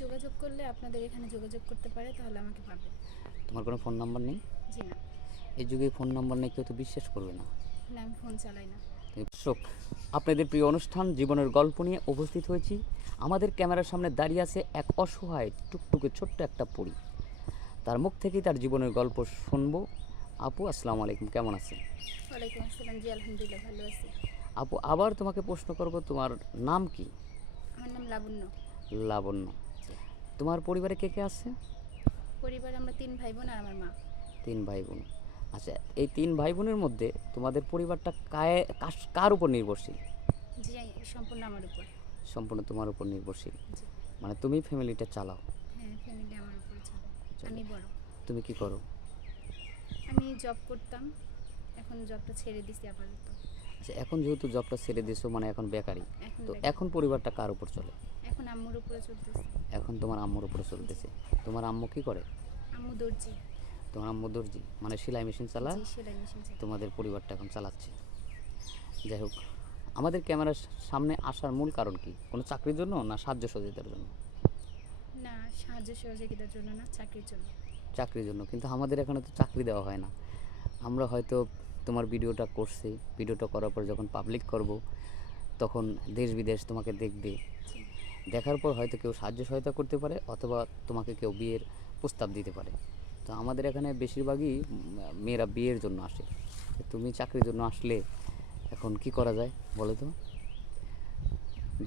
যোগাযোগ করলে আপনাদের এখানে যোগাযোগ করতে পারে, তাহলে আমাকে পাবে। তোমার কোনো ফোন নাম্বার নেই? জি না। এই যুগে ফোন নাম্বার নেই, কেউ তো বিশ্বাস করবে না। না, আমি ফোন চালাই না। দর্শক, আপনাদের প্রিয় অনুষ্ঠান জীবনের গল্প নিয়ে উপস্থিত হয়েছি। আমাদের ক্যামেরার সামনে দাঁড়িয়ে আছে এক অসহায় টুকটুকে ছোট্ট একটা পরী। তার মুখ থেকেই তার জীবনের গল্প শুনবো। আপু, আসসালামু আলাইকুম, কেমন আছেন? ওয়ালাইকুম আসসালাম। জি আলহামদুলিল্লাহ, ভালো আছি। আপু, আবার তোমাকে প্রশ্ন করব, তোমার নাম কি? আমার নাম লাবণ্য। লাবণ্য। জি। তোমার পরিবারে কে কে আছে? পরিবারে আমরা 3 ভাই বোন আর আমার মা। 3 ভাই বোন। আচ্ছা, এই 3 ভাই বোনের মধ্যে তোমাদের পরিবারটা কার উপর নির্ভরশীল? জি, সম্পূর্ণ আমার উপর। সম্পূর্ণ তোমার উপর নির্ভরশীল। জি। মানে তুমি ফ্যামিলিটা চালাও। হ্যাঁ, ফ্যামিলি আমার উপর চলে। আমি বড়। তুমি কি করো? আমি জব করতাম, এখন জবটা ছেড়ে দিছি আপাতত। আচ্ছা, এখন যেহেতু জবটা ছেড়ে দিয়েছো, মানে এখন বেকারি, এখন তো বেকার। এখন পরিবারটা কার উপর চলে? এখন আম্মুর উপরে চলতেছে। এখন তোমার আম্মুর উপরে চলতেছে। তোমার আম্মু কি করে? আম্মু দর্জি। তোমার আম্মু দর্জি, মানে সেলাই মেশিন চালায়। জি, সেলাই মেশিন চালাই। তোমাদের পরিবারটা এখন চালাচ্ছে। যাই হোক, আমাদের ক্যামেরার সামনে আসার মূল কারণ কি? কোনো চাকরির জন্য না সাহায্য সহযোগিতার জন্য? না, সাহায্য সহযোগিতার জন্য না, চাকরির জন্য। চাকরির জন্য, কিন্তু আমাদের এখানে তো চাকরি দেওয়া হয় না। আমরা হয়তো তোমার ভিডিওটা করছি, ভিডিওটা করার পর যখন পাবলিক করব, তখন দেশ বিদেশ তোমাকে দেখবে। জি। দেখার পর হয়তো কেউ সাহায্য সহায়তা করতে পারে, অথবা তোমাকে কেউ বিয়ের প্রস্তাব দিতে পারে। তো আমাদের এখানে বেশিরভাগই মেয়েরা বিয়ের জন্য আসে। তুমি চাকরির জন্য আসলে এখন কি করা যায় বলো তো?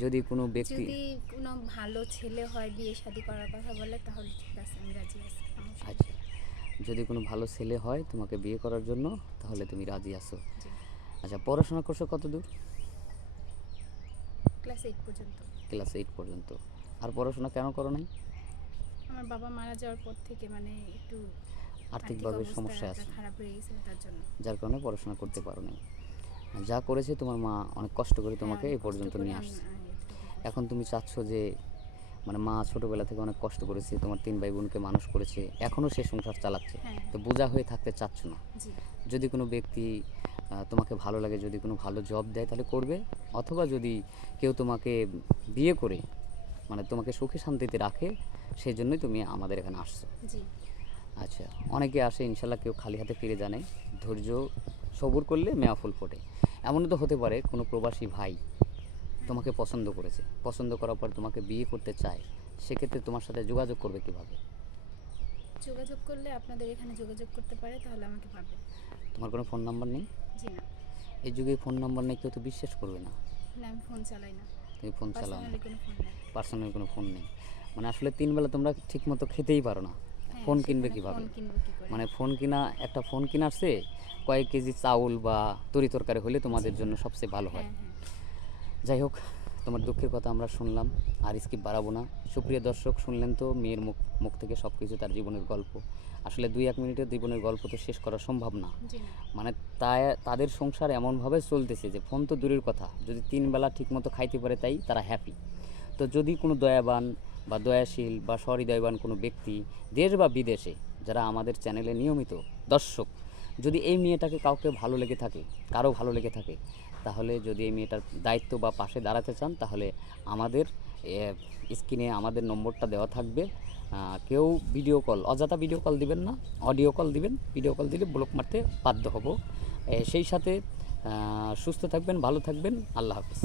যদি কোনো ব্যক্তি, যদি কোনো ভালো ছেলে হয়, বিয়ে শাদী করার কথা বলে, তাহলে ঠিক আছে, আমি রাজি আছি। সমস্যা নেই। আচ্ছা, যদি কোনো ভালো ছেলে হয় তোমাকে বিয়ে করার জন্য, তাহলে তুমি রাজি আছো। জি। আচ্ছা, পড়াশোনা করছো কত দূর? ক্লাস 8 পর্যন্ত। ক্লাস 8 পর্যন্ত। আর পড়াশোনা কেন করো নাই? আমার বাবা মারা যাওয়ার পর থেকে মানে একটু আর্থিক আর্থিকভাবে সমস্যা অবস্থাটা আছে, খারাপ হয়ে গেছিল, তার জন্য। যার কারণে পড়াশোনা করতে পারো নাই। যা করেছে তোমার মা অনেক কষ্ট করে হ্যাঁ, তোমাকে অনেক এই কষ্ট পর্যন্ত করে নিয়ে আমি আসছে। এতটুকু করছি। এখন তুমি চাচ্ছ যে, মানে মা ছোটোবেলা থেকে অনেক কষ্ট করেছে, তোমার 3 ভাই বোনকে মানুষ করেছে, এখনও সে সংসার চালাচ্ছে, হ্যাঁ, তো বোঝা হয়ে থাকতে চাচ্ছ না। জি। যদি কোনো ব্যক্তি তোমাকে ভালো লাগে, যদি কোনো ভালো জব দেয় তাহলে করবে, অথবা যদি কেউ তোমাকে বিয়ে করে মানে তোমাকে সুখে শান্তিতে রাখে, সেই জন্যই তুমি আমাদের এখানে আসছো। জি। আচ্ছা, অনেকে আসে, ইনশাল্লাহ কেউ খালি হাতে ফিরে জানে। ধৈর্য সবুর করলে মেয়া ফুল ফোটে। এমনও তো হতে পারে কোনো প্রবাসী ভাই তোমাকে পছন্দ করেছে, পছন্দ করার পর তোমাকে বিয়ে করতে চায়, সেক্ষেত্রে তোমার সাথে যোগাযোগ করবে কিভাবে? যোগাযোগ করলে আপনাদের এখানে যোগাযোগ করতে পারে, তাহলে আমাকে পাবে। তোমার কোনো ফোন নাম্বার নেই? জি না। এই যুগে ফোন নাম্বার নেই, কেউ তো বিশ্বাস করবে না। না, আমি ফোন চালাই না। তুমি ফোন চালাও না, পার্সোনালি কোনো ফোন নেই। পার্সোনাল কোনো ফোন নেই। মানে আসলে 3 বেলা তোমরা ঠিক মতো খেতেই পারো না, হ্যাঁ, ফোন কিনবে সেখানে কিভাবে? ফোন কিনবো কি করে? মানে ফোন কিনা, একটা ফোন কেনার চেয়ে কয়েক কেজি চাউল বা তরি তরকারি হলে তোমাদের জি। জন্য সবচেয়ে ভালো হয়। হ্যাঁ, হ্যাঁ। যাই হোক, তোমার দুঃখের কথা আমরা শুনলাম, আর স্কিপ বাড়াবো না। সুপ্রিয় দর্শক, শুনলেন তো মেয়ের মুখ মুখ থেকে সব কিছু, তার জীবনের গল্প। আসলে 2-1 মিনিটের জীবনের গল্প তো শেষ করা সম্ভব না। জি না। মানে তাদের সংসার এমনভাবে চলতেছে যে ফোন তো দূরের কথা, যদি 3 বেলা ঠিকমতো খাইতে পারে তাই তারা হ্যাপি। তো যদি কোনো দয়াবান বা দয়াশীল বা সহৃদয়বান কোনো ব্যক্তি দেশ বা বিদেশে যারা আমাদের চ্যানেলে নিয়মিত দর্শক, যদি এই মেয়েটাকে কাউকে ভালো লেগে থাকে, কারো ভালো লেগে থাকে, তাহলে যদি এই মেয়েটার দায়িত্ব বা পাশে দাঁড়াতে চান, তাহলে আমাদের স্ক্রিনে আমাদের নম্বরটা দেওয়া থাকবে। কেউ ভিডিও কল, অযথা ভিডিও কল দিবেন না, অডিও কল দিবেন। ভিডিও কল দিলে ব্লক মারতে বাধ্য হব। সেই সাথে সুস্থ থাকবেন, ভালো থাকবেন। আল্লাহ হাফিজ।